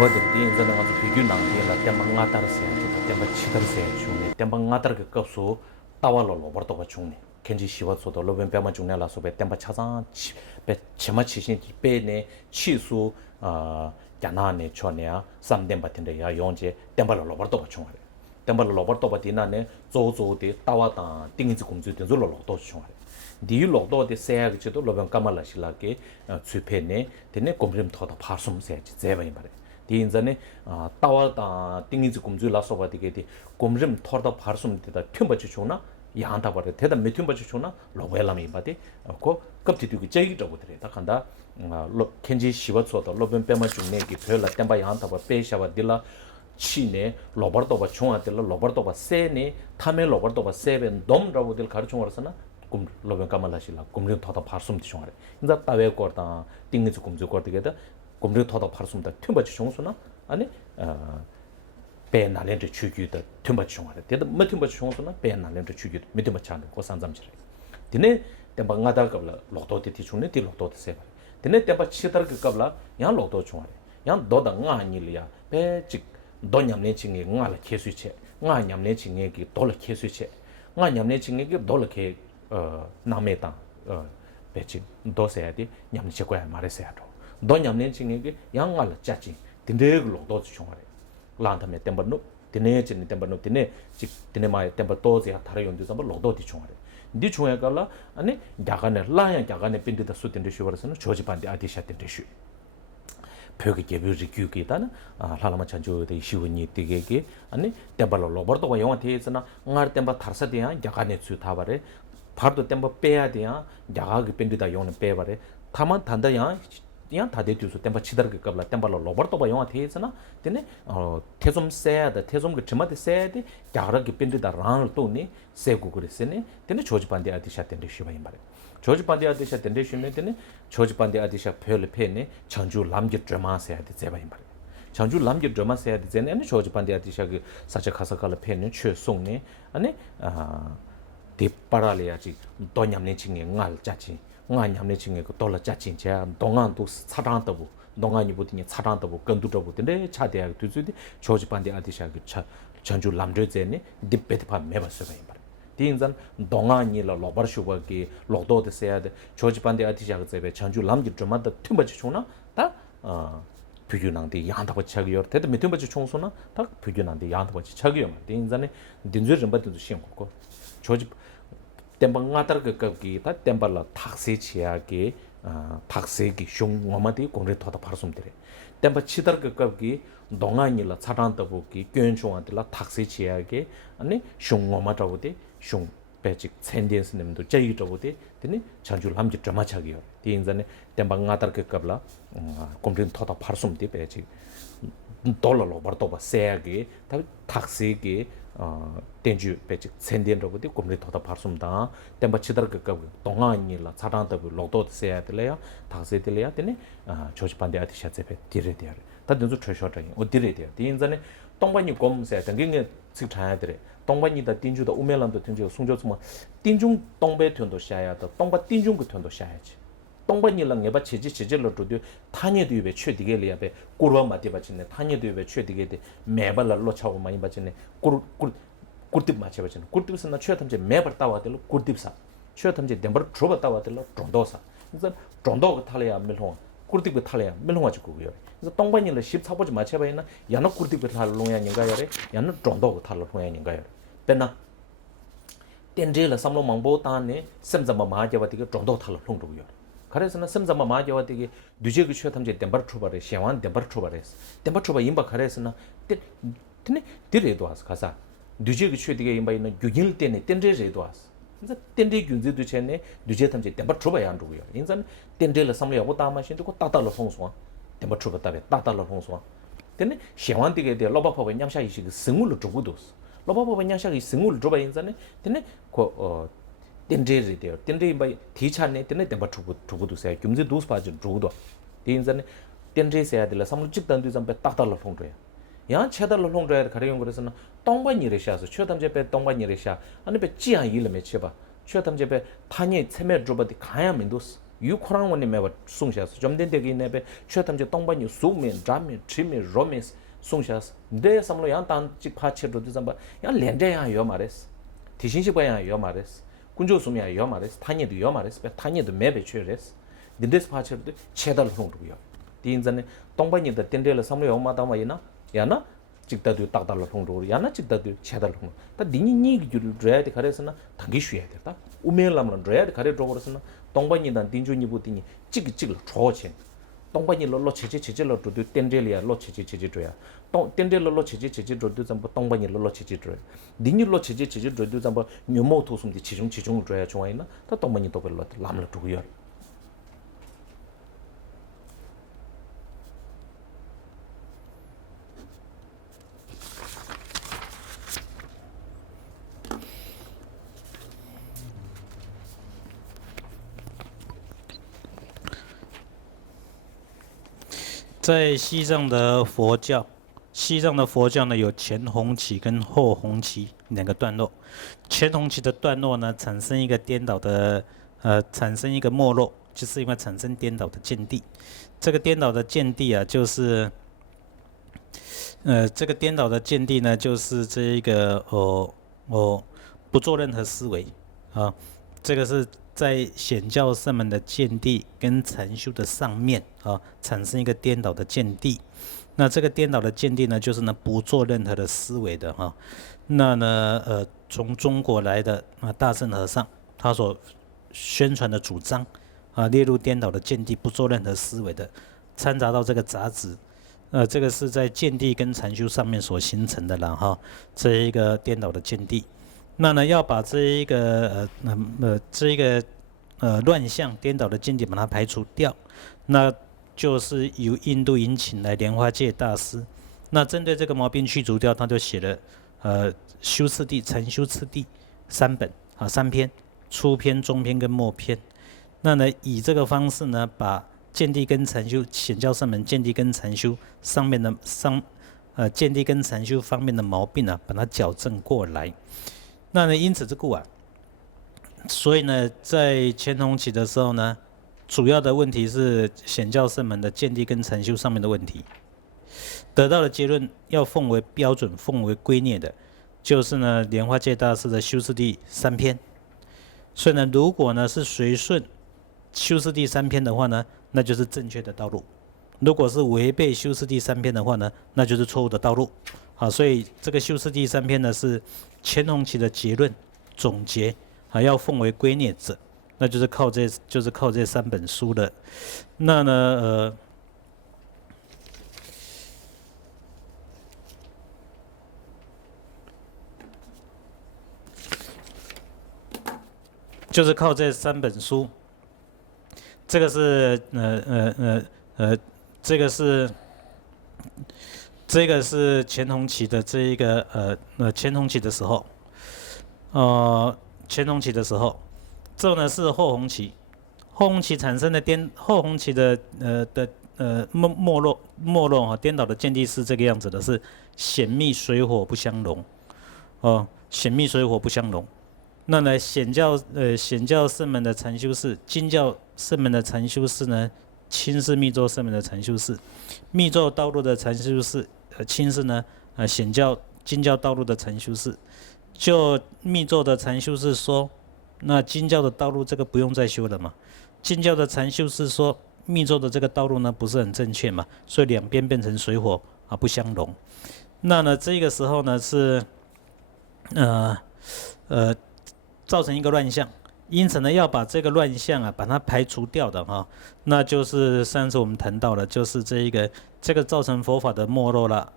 어디 인자는 아주 비교나게 때만 나타르세요. 때만 치더세요. 중에 때만 나타르게 값수 따와로 로버도 중에 켄지 시와서도 로벤 뼈만 중내라서 배 때만 찾아 배 치마 치신 배네 치수 야나네 촌이야 삼덴 같은데 야 용제 때만 로버도 중에 때만 로버도 바디나네 조조데 따와다 띵지 공주데 졸로도 중에 디 로도데 세야기도 로벤 까말라실라게 취페네 데네 곰림 토다 파숨세지 제바이 말에 디인자네 따와다 띵이지 곰주 라소바디게디 곰림 토다 파숨데다 튠바치 좋나 야한다 버려 대다 메튠바치 좋나 로벨라미 바디 고 급티디기 제기도 버려 다 간다 로 켄지 시버츠도 로벤 빼마 중네기 별라 템바 야한다 버 빼샤바 딜라 치네 로버토바 총아들라 로버토바 세네 타메 로버토바 세벤 돔라고들 가르쳐 버렸으나 kum loben kamala shila kumri thoda pharsum ti chongare inda tawe korta tingni chu kumju korti geda kumri thoda pharsum da thumba chi chongsuna ani pe na len de chugyu da thumba chi chongare de ma thumba chi chongsuna pe na len de chugyu mi thumba chan ko sanjam chire dine temba ngada kabla lokto ti chungne ti lokto se dine temba chitar ka kabla ya lokto chongare ya do da nga ni liya pe chik do nyam ne chinge nga la khesu che nga nyam ne chinge ki do la khesu che nga nyam ne chinge ki do la khe 남에다 배치 도세야디 냠니 chekwaya 말했어야 도 냠네 징에게 양알 짜지 딘데글로 도 중하래 란타메 템버노 디네 진 템버노 디네 직 디네 마에 템버 도제야 다른 연두서 뭐 로도디 중하래 니 중에가라 아니 야간에 라야 야간에 빈데다 수된데 쉬버서는 조지반데 아디샤된데 쉬 벽에 개별이 규기다나 라라마 찬조의 시원이 되게 아니 템버로 로버도가 영한테 있으나 응알 템버 타르사디야 야간에 주타바래 바로 템버 빼야 돼야 야가게 밴드다 용은 빼바래 다만 단다야 야 다데투스 템버 치다르게 qabla 템버로 로버토바 용아 테스나 되네 테좀 세야다 테좀 그 쯤한테 세야데 야가게 밴드다 랑을 또니 세고 그랬으네 되네 조지반데 아디샤 텐데 쉬바인 말에 조지반데 아디샤 텐데 쉬면 되네 조지반데 아디샤 펠페네 전주 람게 드라마 세야데 제바인 말에 전주 람게 드라마 세야데 제네 조지반데 아디샤 그 사체 가사칼 페네 최송네 아니 디 파라리아지 도냠네 징에 ngal 짜치 nga nyamne chinge ko tola chachi cha dongan tu charang tabu dongani budini charang tabu kandu tabu de chadeya tu ju di choji pande adisha gi cha chanju lamre je ne dipet pa meba se bai bar dinzan dongani la lobar shuba gi logdo de se de choji pande adisha gi je be chanju lamgi drama da tumba chi chona ta pyunang de yang da ba cha gi yor de me tumba chi chongso ta pyunang de yang da ba chi cha gi yor dinzan dinzu rimba de shin ko choji 템방 나타르 그 다 템발라 탁세 치야게 탁세기 숑 엄마디 공레 토다 파르숨들에 템바 치다르 그기 동안이라 차단다 보기 괜찮아들라 탁세 치야게 아니 숑 엄마다보디 숑 배직 센덴스 님도 제이도보디 되니 전주 함지 드라마차기요 디인자네 템방 나타르 그qabla 공레 토다 파르숨디 배직 돌로로 버토바 세야게 다 탁세게 tenju pechik senden roboti komre thoda parsumda temba chidar ka donga la charanda bu logdo se atleya thase teleya tene choji pande atisha chepe dire dire ta denzu chosho ta o dire dire dinzane 동반이 검세 등경에 즉 차야들에 동반이다 딘주다 우멜란도 딘주 송조스마 딘중 동배 튼도 샤야다 동바 딘중 그 튼도 샤야지 동반이랑 예바 체지 체질로 도도 타녀도 입에 최디게리아베 꾸르와 마티 바치네 타녀도 입에 최디게데 매발로 차고 많이 바치네 꿀팁 맞춰 바치네 꿀팁은 나 최탐제 매발 따와들 꿀팁사 최탐제 덴버 트로바 따와들 정도사 그래서 정도가 탈래야 밀홍 꿀팁이 탈래야 밀홍 가지고요 그래서 동반이를 14보지 맞춰 봐야나 야노 꿀팁이 탈롱야 인가요래 야노 정도가 탈롱야 인가요 배나 덴제라 삼로 망보다네 셈자마 마자바티가 정도 탈롱도고요 그래서는 심자마 마저와되게 뉴제그 셔탐제 덴버 트로바레 샤완 덴버 트로바레스 덴버 트로바 임바 그래서는 근데 디레도 와서 가사 뉴제그 셔디게 임바 있는 규길 때네 덴제제도 와서 그래서 덴제 균제도 전에 뉴제 탐제 덴버 트로바야 안 두고요 인선 덴제를 삼려고 다마신도 따따로 홍수와 덴버 트로바 따베 따따로 홍수와 근데 샤완되게 돼 로바파바 냠샤 이식 승울로 두고도 로바파바 냠샤이 승울로 줘봐 인선에 근데 그 덴제리 돼요. 덴제이 바이 디차네 덴네 덴바 두고도 세. 김제 도스 바지 두고도. 덴자네 덴제 세야 될 삼루 찍단 뒤 잠배 딱달로 통도야. 야 체달로 통도야 가려용 그래서는 똥반이레샤서 최담제 배 똥반이레샤. 아니 배 지안 일메 쳐봐. 최담제 배 타니 체메 줘바디 가야 민도스. 유코랑 원이 매버 송샤스 좀 된데기 내배 최탐제 동반이 수면 잠면 치면 로맨스 송샤스 내 삼로 양단 직 파치로도 잠바 양 렌데야 요 말레스 디신시 봐야 요 말레스 군조 수미야 요 말레스 타니도 요 말레스 타니도 매배 최레스 딘데스 파치로도 체달 홍도요 디인전에 동반이들 덴데를 삼로 요마다마이나 야나 직다도 딱달로 홍도 야나 직다도 체달 홍 다 니니 기줄 드라이드 가레스나 당기 쉬어야 됐다 우메람은 드라이드 가레 dro고스나 동반이단 딘주니부티니 찌기찌글 초친 동반이 롤로 체체체체로 도 덴데리아 로 체체체체줘야 동 덴데로 체체체체도 잠보 동반이 롤로 체체줘 니니로 체체체체도 잠보 묘모 도숨디 지중 줘야 좋아이나 다 동반이 도 별로 람을 두고요 在西藏的佛教，呢有前红旗跟后红旗两个段落。前红旗的段落呢，产生一个颠倒的，产生一个没落，就是因为产生颠倒的见地。这个颠倒的见地啊，就是这个颠倒的见地呢，就是这一个不做任何思维啊，这个是在显教圣门的见地跟禅修的上面啊，产生一个颠倒的见地。那这个颠倒的见地呢，就是呢不做任何的思维的哈。那呢从中国来的大乘和尚他所宣传的主张啊，列入颠倒的见地，不做任何思维的，掺杂到这个杂质。这个是在见地跟禅修上面所形成的了哈，这一个颠倒的见地。那呢，要把这一个乱象颠倒的见地把它排除掉，那就是由印度引请来莲花戒大师。那针对这个毛病去除掉，他就写了修次第、禅修次第3本啊3篇，初篇、中篇跟末篇。那呢，以这个方式呢，把见地跟禅修显教圣门见地跟禅修上面的见地跟禅修方面的毛病啊，把它矫正过来。那呢，因此之故啊，所以呢，在乾隆期的时候呢，主要的问题是显教圣门的见地跟禅修上面的问题，得到的结论要奉为标准、奉为圭臬的，就是呢莲花戒大师的修次第3篇。所以呢，如果呢是随顺修次第3篇的话呢，那就是正确的道路；如果是违背修次第3篇的话呢，那就是错误的道路。啊，所以这个修次第3篇呢是乾隆期的结论总结啊，要奉为圭臬者，那就是靠这3本书的。那呢就是靠这3本书。这个是这个是乾隆期的这一个乾隆期的时候，乾隆期的时候，这呢是后红期，后红期产生的后红期的没落啊，颠倒的见地是这个样子的，是显密水火不相容，显密水火不相容。那呢显教圣门的禅修士，经教圣门的禅修士呢，亲是密咒圣门的禅修士，密咒道路的禅修士。亲是呢，显教、经教道路的禅修士，就密咒的禅修士说，那经教的道路这个不用再修了嘛。经教的禅修士说，密咒的这个道路呢不是很正确嘛，所以两边变成水火啊不相容。那呢这个时候呢是，造成一个乱象，因此呢要把这个乱象啊把它排除掉的哈，那就是上次我们谈到了，就是这个造成佛法的没落了，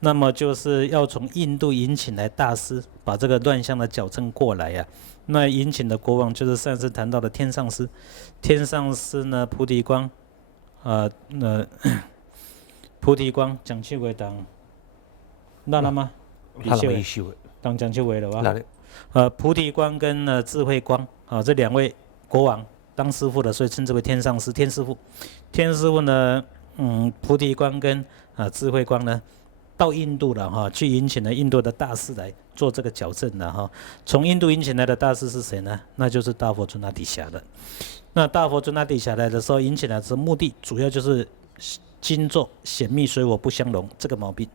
那么就是要从印度引请来大师把这个乱象的矫正过来呀。那引请的国王就是上次谈到的天上师，天上师呢菩提光，菩提光讲去为当，那了吗？当讲去为了吧？菩提光跟智慧光啊，这2位国王当师傅的，所以称之为天上师、天师傅。天师傅呢？菩提光跟智慧光呢，到印度了哈，去引请了印度的大师来做这个矫正的哈。从印度引请来的大师是谁呢？那就是大佛尊那底下的。那大佛尊他底下来的时候，引起来的目的主要就是金咒显密水火不相容这个毛病。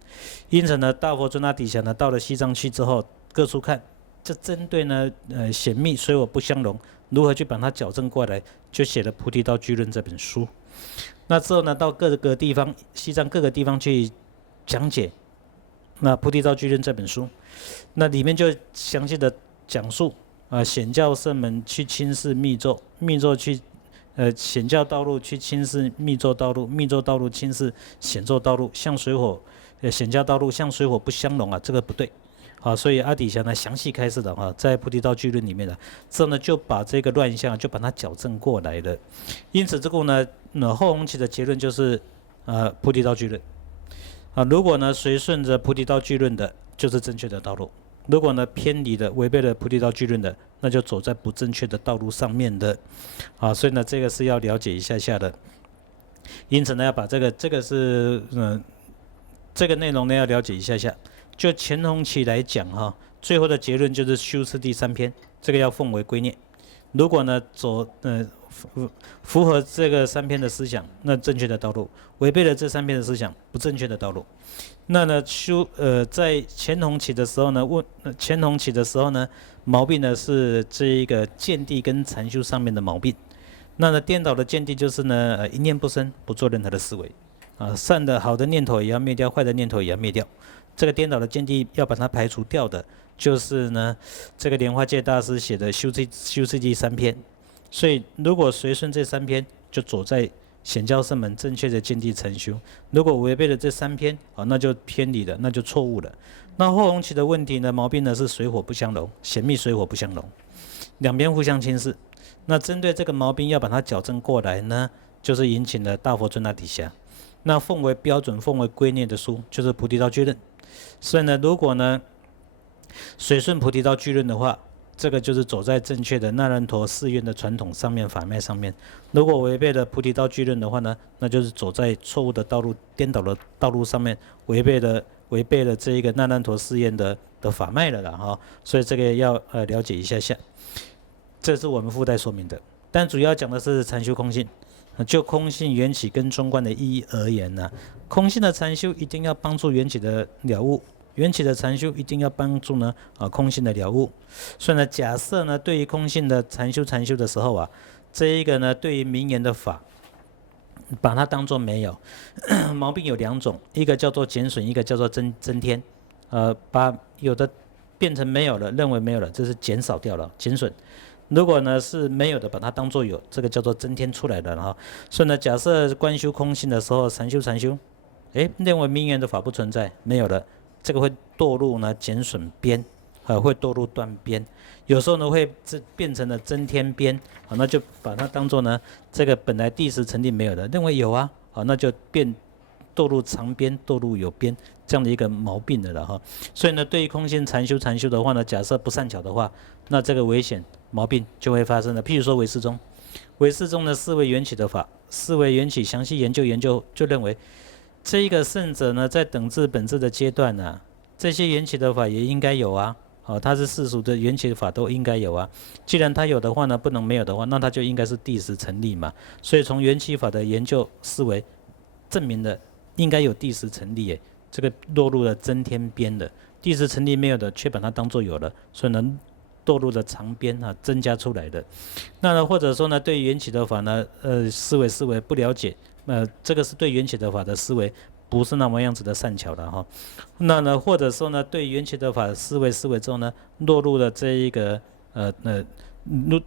因此呢，大佛尊他底下呢，到了西藏去之后，各处看，这针对呢显密水火不相容，如何去把它矫正过来，就写了《菩提道具论》这本书。那之后呢，到各个地方，西藏各个地方去讲解那《菩提道具论》这本书，那里面就详细的讲述显教圣门去亲视密咒，密咒去显教道路去亲视密咒道路，密咒道路亲视显咒道路，像水火显教道路像水火不相容这个不对。所以阿底峡呢详细开示的在《菩提道具论》里面之后呢就把这个乱象就把它矫正过来了。因此这个呢，后弘期的结论就是菩提道具论如果呢随顺着菩提道具论的，就是正确的道路；如果呢偏离的、违背了菩提道具论的，那就走在不正确的道路上面的。所以呢这个是要了解一下下的。因此呢要把这个是这个内容呢要了解一下下。就前弘期来讲最后的结论就是修次第3篇，这个要奉为圭臬。如果呢符合这个3篇的思想，那正确的道路；违背了这3篇的思想，不正确的道路。那呢在前弘期的时候呢，毛病呢是这一个见地跟禅修上面的毛病。那呢颠倒的见地就是呢一念不生，不做任何的思维善的好的念头也要灭掉，坏的念头也要灭掉。这个颠倒的见地要把它排除掉的，就是呢这个莲花戒大师写的修次第3篇。所以如果随顺这3篇，就走在显教圣门正确的见地禅修；如果违背了这3篇那就偏离了，那就错误了。那后弘期的问题呢，毛病呢是水火不相容，显密水火不相容，两边互相轻视。那针对这个毛病要把它矫正过来呢，就是引请了大佛尊那底下，那奉为标准、奉为圭臬的书就是《菩提道具论》。所以呢，如果呢随顺菩提道具论的话，这个就是走在正确的那兰陀寺院的传统上面、法脉上面；如果违背了菩提道具论的话呢，那就是走在错误的道路、颠倒的道路上面，违背了这一个那兰陀寺院的法脉了啦所以这个要了解一下下，这是我们附带说明的。但主要讲的是禅修空性。就空性缘起跟中观的意义而言呢，空性的禅修一定要帮助缘起的了悟，缘起的禅修一定要帮助呢空性的了悟。所以呢，假设呢对于空性的禅修的时候这一个呢对于名言的法，把它当作没有毛病有2种，一个叫做减损，一个叫做增添。把有的变成没有了，认为没有了，这是减少掉了，减损。如果呢是没有的，把它当作有，这个叫做增添出来的所以呢，假设观修空性的时候，禅修，认为名言的法不存在，没有了，这个会堕入呢减损边，会堕入断边。有时候呢会变成了增添边，那就把它当作呢这个本来第10成立没有的，认为有那就堕入长边，堕入有边这样的一个毛病的了所以呢，对于空性禅修的话呢，假设不善巧的话，那这个危险毛病就会发生了。譬如说唯识宗的思维缘起的法，思维缘起详细研究就认为，这一个圣者呢，在等至本质的阶段这些缘起的法也应该有他是世俗的缘起的法都应该有既然他有的话呢，不能没有的话，那他就应该是第10成立嘛。所以从缘起法的研究思维证明了应该有第10成立这个落入了增添边的，第10成立没有的，却把它当作有了，所以呢堕入了长边增加出来的。那呢，或者说呢，对缘起的法呢，思维不了解，这个是对缘起的法的思维不是那么样子的善巧的那呢，或者说呢，对缘起的法思维之后呢，落入了这一个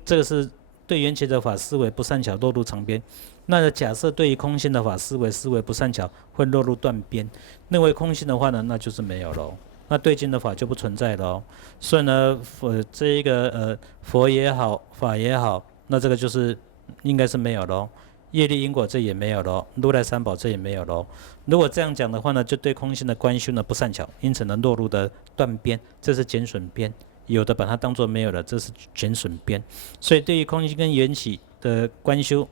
这个是对缘起的法思维不善巧，落入长边。那假设对于空性的法思维不善巧，会落入断边。认为空性的话呢，那就是没有了那对境的法就不存在了所以呢，这一个佛也好，法也好，那这个就是应该是没有了业力因果这也没有了如来三宝这也没有了如果这样讲的话呢，就对空性的观修呢不善巧，因此呢落入的断边，这是减损边。有的把它当作没有了，这是减损边。所以对于空性跟缘起的观修，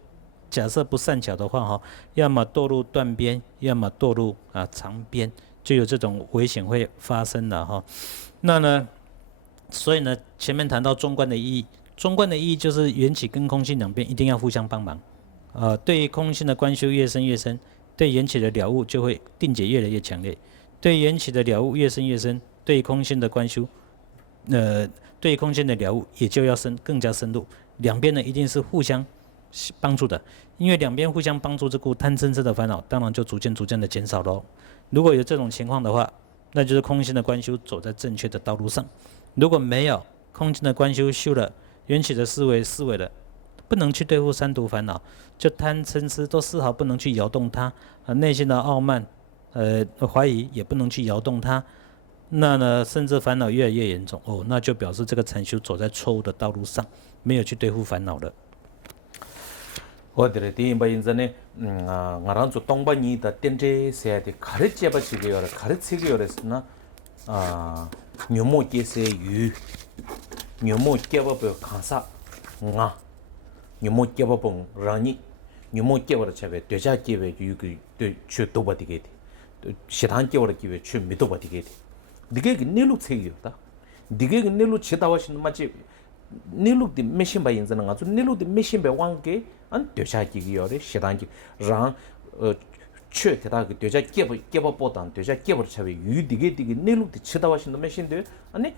假设不善巧的话要么堕入断边，要么堕入长边，就有这种危险会发生了那呢，所以呢前面谈到中观的意义，中观的意义就是缘起跟空性两边一定要互相帮忙。对于空性的观修越深越深，对缘起的了悟就会定解越来越强烈。对缘起的了悟越深越深，对空性的观修，对空性的了悟也就要更加深入。两边呢一定是互相帮助的，因为两边互相帮助之故，贪嗔痴的烦恼当然就逐渐的减少喽。如果有这种情况的话，那就是空性的观修走在正确的道路上。如果没有空性的观修修了，缘起的思维了，不能去对付三毒烦恼，就贪嗔痴都丝毫不能去摇动它，内心的傲慢，怀疑也不能去摇动它，那呢，甚至烦恼越来越严重哦，那就表示这个禅修走在错误的道路上，没有去对付烦恼了。어디래 디임바 인자네 ngaranzu tongba 다 텐제 세야데 가르치바 치게요라 가르치게요랬으나 묘모 계세 유 묘모 깨버버 간사 nga 묘모 깨버봉 라니 묘모 깨버라 차베 되자 깨베 유그 추 도바디게데 시단 깨버라 깨베 추 미도바디게데 니게 네루 책이었다 니게 네루 치다와신 마치 네루디 메신바 인자는 아주 네루디 메신바 왕게 안 되샤기기요래 시단기 랑 최대다 그 되자 깨버보단 되자 깨버 차베 유디게 디게 네루디 치다와신 메신데 아니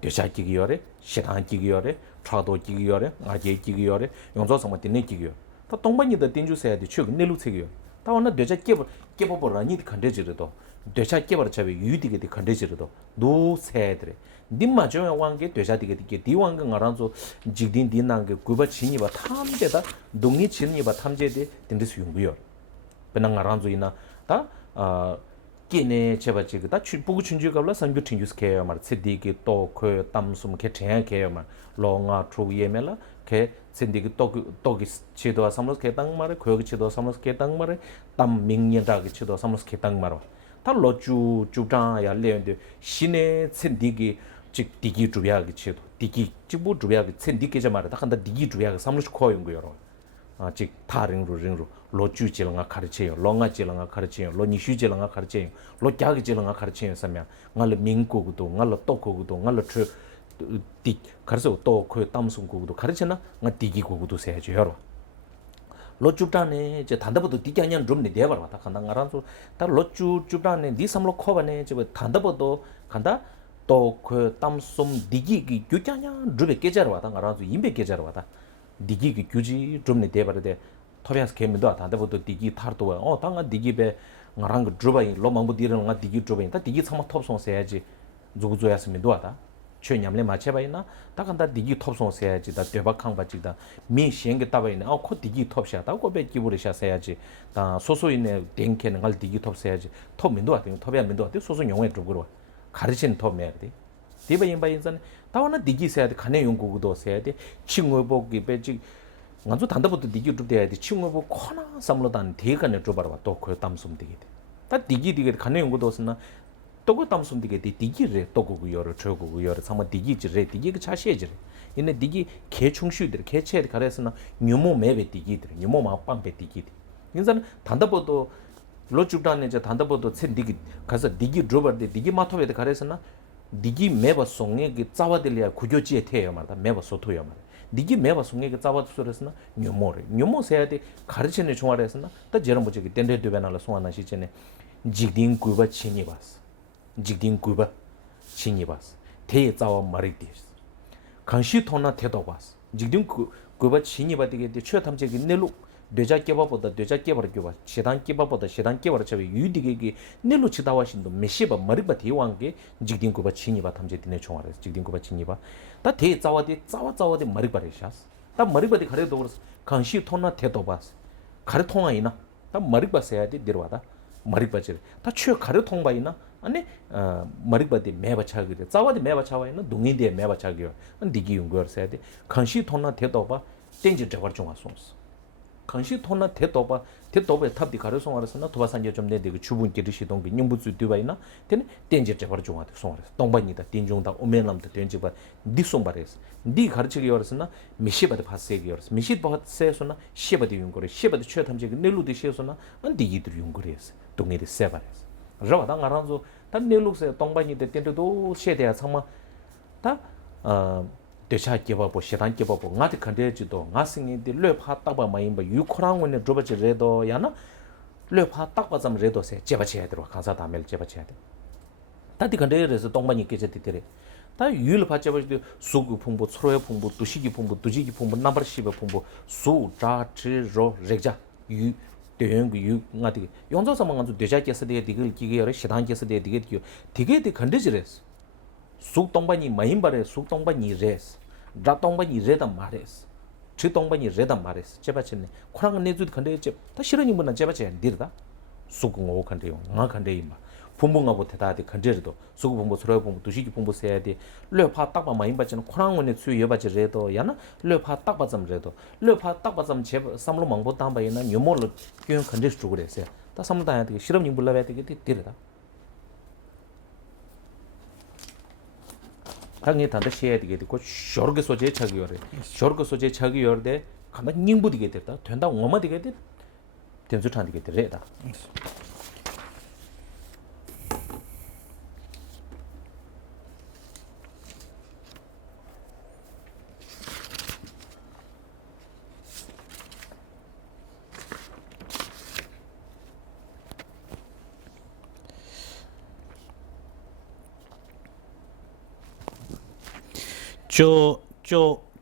되샤기기요래 시단기기요래 차도기기요래 아제기기요래 용조성마 디네기기요 다 동반이다 딘주세야디 최 네루책이요 다원나 되자 깨버보라니 컨데지르도 되자 깨버 차베 유디게 디 컨데지르도 노세드레 님마저 왕게 되자디게 디게 디왕가 가란조 직딘 디난게 구바 치니바 탐제다 동니 치니바 탐제데 딘데스 용구요 베낭 가란조이나 다 끼네 제바지가 다 부구 춘주가블라 상규 튕주스케요 말 세디게 또그 담숨 개체게요 말 롱아 트루예멜라 개 센디게 또기 치도와 삼로스 개땅 말에 고여기 치도와 삼로스 개땅 말에 담 민년다게 치도와 삼로스 개땅 말어 다 로주 주장야 레인데 신의 센디게 즉 디기 주비하게 치도 디기 직부 주비하게 센디게자 말에 다 간다 디기 주비하게 삼로스 코용 거요 즉 다른로 링로 로주질랑아 가르쳐요 롱아질랑아 가르쳐요 로니슈질랑아 가르쳐요 로갸기질랑아 가르쳐요 사면 ngal 민국도 ngal 또고도 ngal 디 가르쳐 또그 담송국도 가르쳐나 nga 디기국도 세야죠 여러 로주단에 이제 단다보도 디기하냐 좀 내려 봐. 다 간다 가란소 다 로주주단에 니 삼로 코바네 저 단다보도 간다 또 그 담송 디기기 규자냐 르베 깨자러 와다 가란소 임베 깨자러 와다 디기기 규지 좀 내려 봐데 토비아스 개면도 단다보도 디기 타르도 당가 디기베 nga랑 그 드바이 로망부 디르는 nga 디기 드바이 다 디기 참마 톱송 세야지 누구조야스면도 와다 최냠레 마체바이나 다간다 디기 톱송 세야지 다 대박항 바지다 미 시행게 따바이나 코 디기 톱샤다 고베 기부르 샤세야지 다 소소인의 땡케는 갈 디기 톱 세야지 톱민도 와도 톱이야 민도 와도 소소 용에 쪽으로 가르친 톱매야 돼 디바인 바인선 다와나 디기 세야지 간에 용고도 세야지 칭어복이 배지 간주 단다부터 디기 좀 돼야 돼 칭어복 코나 삼로단 대간에 줘 봐라 또그 담숨 되게 다 디기 간에 용고도 쓰나 또그 담숨 되게 디기를 또고 요를 저고 요를 상마 디기지래 디기가 차시해지래 이네 디기 개충슈들 개체에 가려서나 묘모 매베 디기들 묘모 마빵베 디기들 인자는 단다보도 로주단에 저 단다보도 쳔 디기 가서 디기 드로버데 디기 마토베데 가려서나 디기 매버 송에 그 짜와들이야 구조지에 태요 말다 매버 소토요 말 디기 매버 송에 그 짜와도 소리서나 묘모래 묘모 세야데 가르치는 종아래서나 또 저런 뭐지 덴데드베나라 송하나 시전에 직딩 구바 치니바스 직딩 구바 치니바스 대 짜와 마리디스 간시 토나 대도바스 직딩 구바 치니바디게 최탐적이 넬로 되자 깨바보다 되자 깨버려 봐 시단 깨바보다 시단 깨버려 저 유디게 넬로 치다와신도 메시바 머리바 대왕게 직딩 구바 치니바 탐제 디네 총알에서 직딩 구바 치니바 다대 짜와디 짜와디 머리바레샤스 다 머리바디 가려도 그래서 간시 토나 대도바스 가르 통하이나 다 머리바 세야디 데려와다 머리바지 다최 가르 통바이나 아니 머리바디 매바차기데 짜와디 매바차와이나 동인데 매바차기요 디기 용거를 써야 돼 간시 토나 대도바 땡지 저거 좀 왔어 간시 토나 대도바 탑디 가르송 알아서나 도바산je 좀 내되고 주분 기르시 동비 님부주 뒤바이나 되네 땡지 저거 좀 왔어 송알아서 동반이다 땡종다 오메남도 땡지바 디송바레스 디 가르치기 열었으나 미시바드 파세기 열었어 미시바드 파세서나 시바드 용거래 시바드 최탐제기 넬루디 시에서나 디기들 용거래스 동네리 세바레스 저와당 알아서 단 넬룩세 동반이데 땡도 셰데야 참마 다 되샤 기바보 시란 기바보 나한테 컨데지도 나승이데 뢰파 딱바 마임바 유코랑원에 줘버지 레도 야나 뢰파 딱바 좀 레도세 제바치야 들어 간사 다멜 제바치야 돼 다디 컨데에서 동반이 깨졌디들이 다 유일 받자버지 수구 풍부 초로의 풍부 두시기 풍부 두지기 풍부 나버시베 풍부 수자치로 레자 유 대연구 유 나디 용조서 뭔가 되자께서데 디글 기게여 시단께서데 디게 디게 컨데지레스 숙동반이 마임바레 숙동반이 레스 라동반이 레다 마레스 치동반이 레다 마레스 제바치네 코랑 내주 컨데 다 싫으니 뭐나 제바치 안디르다 수궁오 컨데요 나 컨데 임바 분봉하고 대다디 컨데르도 수구 분봉 소로 분봉 두시기 분봉 세야디 뢰파 딱바 마임바치는 코랑 원에 수여 여바지 레도 야나 뢰파 딱바 좀 레도 뢰파 딱바 좀 제 삼로 망보 담바이나 요몰로 교연 컨데스 주고 그랬어요 다 삼로 다야 되게 실험이 불러야 되게 디르다 당연히 단다 시해야 되겠고 저렇게 소재 차기요래 저렇게 소재 차기요래 가만 닝부 되게 됐다 된다 엄마 되게 됐 된수 탄 되게 됐다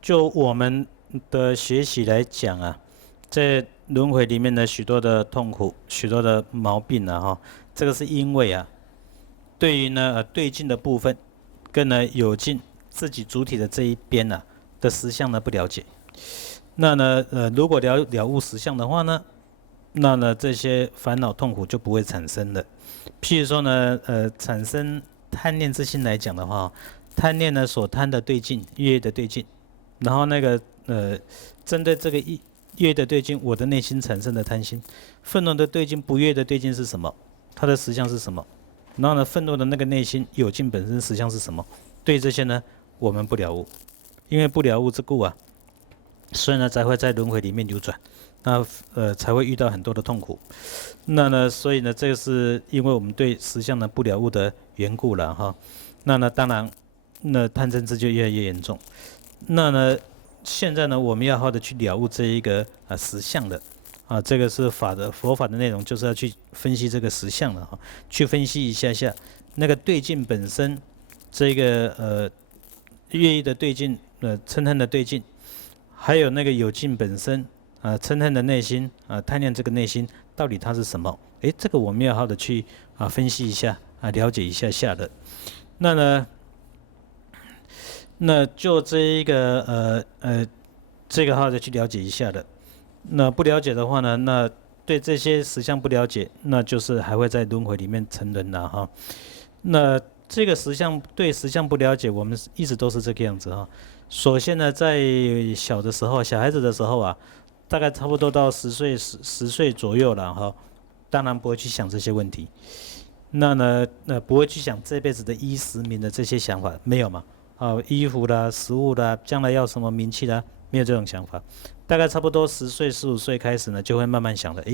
就我们的学习来讲啊，在轮回里面的许多的痛苦、许多的毛病啊，哈，这个是因为啊，对于呢对境的部分，跟呢有境自己主体的这一边呢、的实相呢不了解。那呢如果了悟实相的话呢，那呢这些烦恼痛苦就不会产生了。譬如说呢产生贪念之心来讲的话，贪念呢所贪的对境，业的对境，然后那个针对这个业的对境，我的内心产生的贪心，愤怒的对境，不悦的对境是什么？它的实相是什么？然后呢，愤怒的那个内心有境本身实相是什么？对这些呢，我们不了悟，因为不了悟之故啊，所以呢才会在轮回里面流转，那才会遇到很多的痛苦。那呢，所以呢，这个是因为我们对实相呢不了悟的缘故了哈。那呢，当然，那贪嗔痴就越来越严重。那呢，现在呢，我们要好好的去了悟这一个实相的啊，这个是佛法的内容，就是要去分析这个实相了哈，去分析一下那个对境本身，这个乐意的对境，嗔恨的对境，还有那个有境本身嗔恨的内心贪念这个内心到底它是什么？这个我们要好好的去分析一下了解一下的。那呢？那就这一个这个好好的去了解一下的。那不了解的话呢，那对这些实相不了解，那就是还会在轮回里面沉沦了哈。那这个对实相不了解，我们一直都是这个样子哈。首先呢，在小孩子的时候啊，大概差不多到10岁左右了哈，当然不会去想这些问题。那呢，不会去想这辈子的衣食名的这些想法，没有嘛？衣服啦、食物啦，将来要什么名气啦，没有这种想法。大概差不多10岁、15岁开始呢，就会慢慢想了，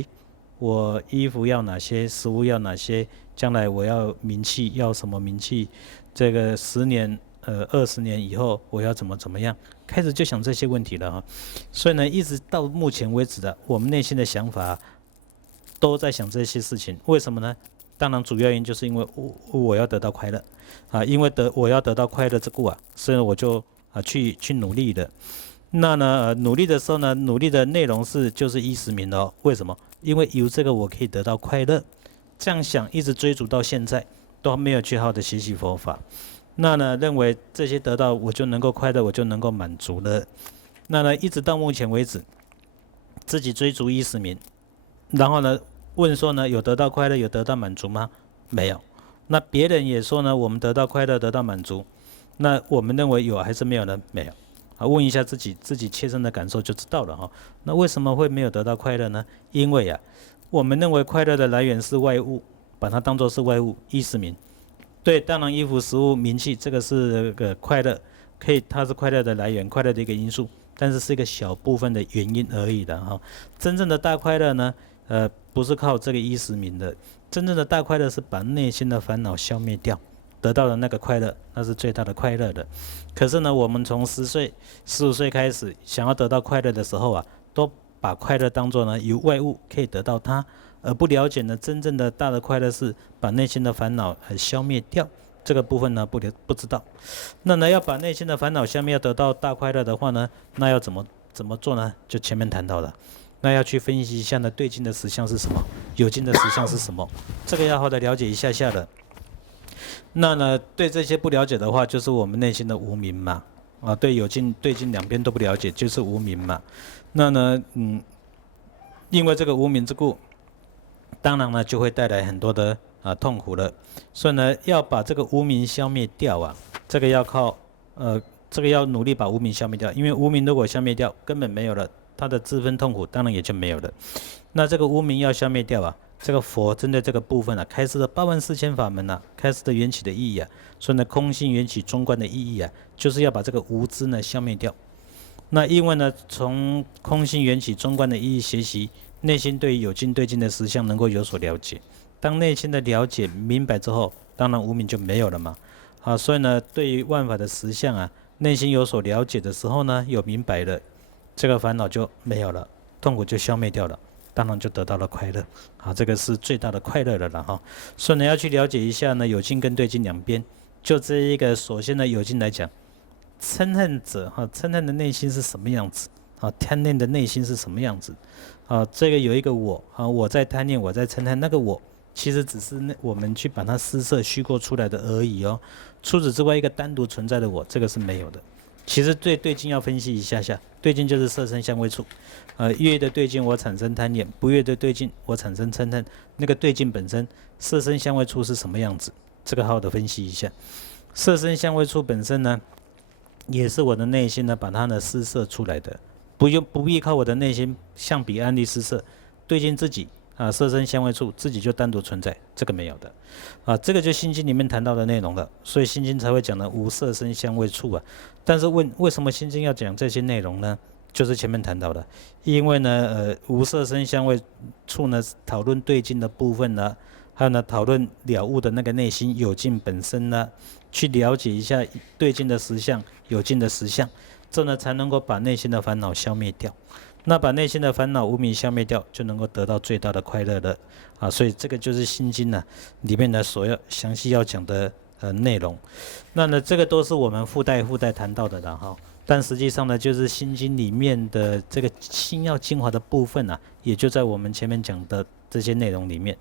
我衣服要哪些，食物要哪些，将来我要名气，要什么名气？这个10年、20年以后我要怎么样？开始就想这些问题了哈。所以呢，一直到目前为止的，我们内心的想法都在想这些事情。为什么呢？当然，主要原因就是因为我要得到快乐因为我要得到快乐之故所以我就去努力的。那呢努力的时候呢，努力的内容就是衣食名了为什么？因为有这个我可以得到快乐，这样想一直追逐到现在，都没有去好好的学习佛法。那呢认为这些得到我就能够快乐，我就能够满足了。那呢一直到目前为止，自己追逐衣食名，然后呢问说呢，有得到快乐，有得到满足吗？没有。那别人也说呢，我们得到快乐，得到满足。那我们认为有还是没有呢？没有。问一下自己切身的感受就知道了哈。那为什么会没有得到快乐呢？因为我们认为快乐的来源是外物，把它当作是外物，衣食名。对，当然衣服、食物、名气，这个是个快乐，它是快乐的来源，快乐的一个因素，但是是一个小部分的原因而已的哈。真正的大快乐呢？不是靠这个衣食名的，真正的大快乐是把内心的烦恼消灭掉得到的那个快乐，那是最大的快乐的。可是呢，我们从10岁、15岁开始想要得到快乐的时候啊，都把快乐当作呢由外物可以得到它，而不了解呢真正的大的快乐是把内心的烦恼消灭掉。这个部分呢不知道。那呢要把内心的烦恼消灭，要得到大快乐的话呢，那要怎么做呢？就前面谈到的。那要去分析一下呢，对境的实相是什么，有境的实相是什么，这个要好的了解一下下的。那呢，对这些不了解的话，就是我们内心的无明嘛，对有境对境两边都不了解，就是无明嘛。那呢，因为这个无明之故，当然呢就会带来很多的痛苦了。所以呢，要把这个无明消灭掉啊，这个要靠这个要努力把无明消灭掉，因为无明如果消灭掉，根本没有了。他的自分痛苦当然也就没有了。那这个无明要消灭掉啊，这个佛针对这个部分啊，开示的84000法门啊，开示的缘起的意义啊，所以呢，空性缘起中观的意义啊，就是要把这个无知呢消灭掉。那因为呢，从空性缘起中观的意义学习，内心对于有境对境的实相能够有所了解。当内心的了解明白之后，当然无明就没有了嘛。所以呢，对于万法的实相啊，内心有所了解的时候呢，有明白了。这个烦恼就没有了，痛苦就消灭掉了，当然就得到了快乐。这个是最大的快乐了哈。所以呢，要去了解一下呢，有境跟对境两边。就这一个，首先呢，有境来讲，嗔恨者嗔恨的内心是什么样子？贪念的内心是什么样子？这个有一个我我在贪念，我在嗔恨，那个我其实只是我们去把它施设虚构出来的而已哦。除此之外，一个单独存在的我，这个是没有的。其实对境要分析一下下，对境就是色身相位处，悦的对境我产生贪念，不悦的对境我产生嗔恨，那个对境本身色身相位处是什么样子？这个好好的分析一下。色身相位处本身呢，也是我的内心呢把它呢施设出来的，不必靠我的内心相比案例施设，对境自己色身相位处自己就单独存在，这个没有的这个就心经里面谈到的内容了，所以心经才会讲的无色身相位处啊。但是为什么心经要讲这些内容呢？就是前面谈到的，因为呢无色身相位处呢讨论对境的部分呢，还有呢讨论了悟的那个内心有境本身呢，去了解一下对境的实相，有境的实相，这呢才能够把内心的烦恼消灭掉。那把内心的烦恼无明消灭掉，就能够得到最大的快乐了所以这个就是心经呢里面呢所要详细要讲的内容。那呢这个都是我们附带谈到的了哈。但实际上呢，就是心经里面的这个心要精华的部分也就在我们前面讲的这些内容里面。